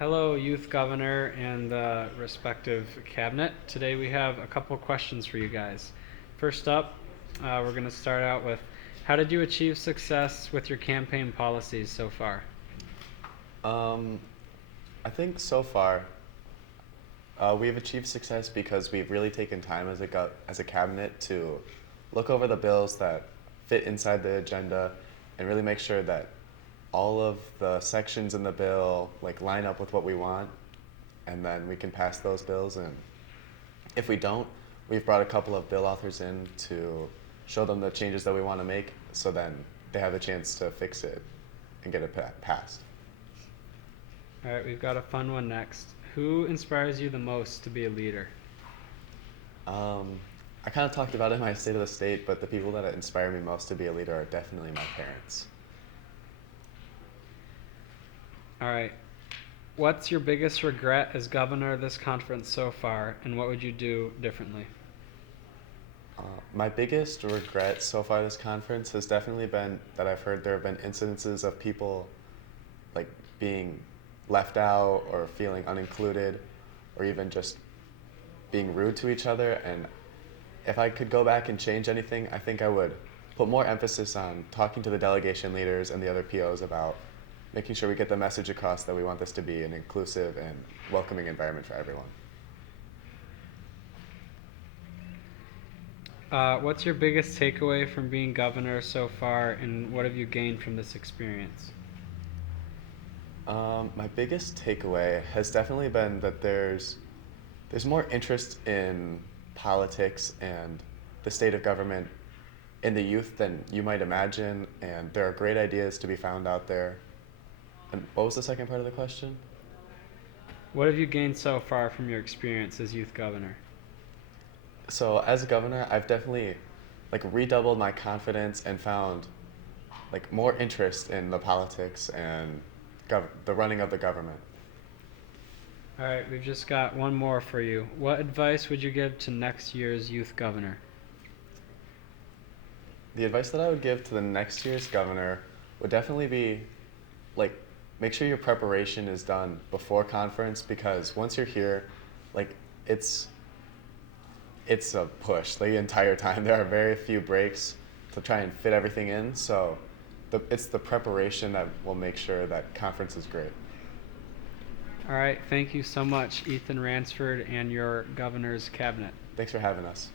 Hello, Youth Governor and the respective cabinet. Today we have a couple questions for you guys. First up, we're going to start out with how did you achieve success with your campaign policies so far? Um, I think so far we've achieved success because we've really taken time as a cabinet to look over the bills that fit inside the agenda and really make sure that all of the sections in the bill like line up with what we want, and then we can pass those bills. And if we don't, we've brought a couple of bill authors in to show them the changes that we want to make, so then they have a chance to fix it and get it passed. All right, we've got a fun one next. Who inspires you the most to be a leader? Um, I kind of talked about it in my State of the State, but the people that inspire me most to be a leader are definitely my parents. All right, what's your biggest regret as governor of this conference so far, and what would you do differently? My biggest regret so far this conference has definitely been that I've heard there have been incidences of people like being left out or feeling unincluded or even just being rude to each other. And if I could go back and change anything, I think I would put more emphasis on talking to the delegation leaders and the other POs about making sure we get the message across that we want this to be an inclusive and welcoming environment for everyone. What's your biggest takeaway from being governor so far, and what have you gained from this experience? My biggest takeaway has definitely been that there's more interest in politics and the state of government in the youth than you might imagine, and there are great ideas to be found out there. And what was the second part of the question? What have you gained so far from your experience as youth governor? So as a governor, I've definitely like redoubled my confidence and found like more interest in the politics and the running of the government. All right, we've just got one more for you. What advice would you give to next year's youth governor? The advice that I would give to the next year's governor would definitely be like make sure your preparation is done before conference, because once you're here, like it's it's a push the entire time. There are very few breaks to try and fit everything in. So it's the preparation that will make sure that conference is great. All right, thank you so much, Ethan Ransford and your governor's cabinet. Thanks for having us.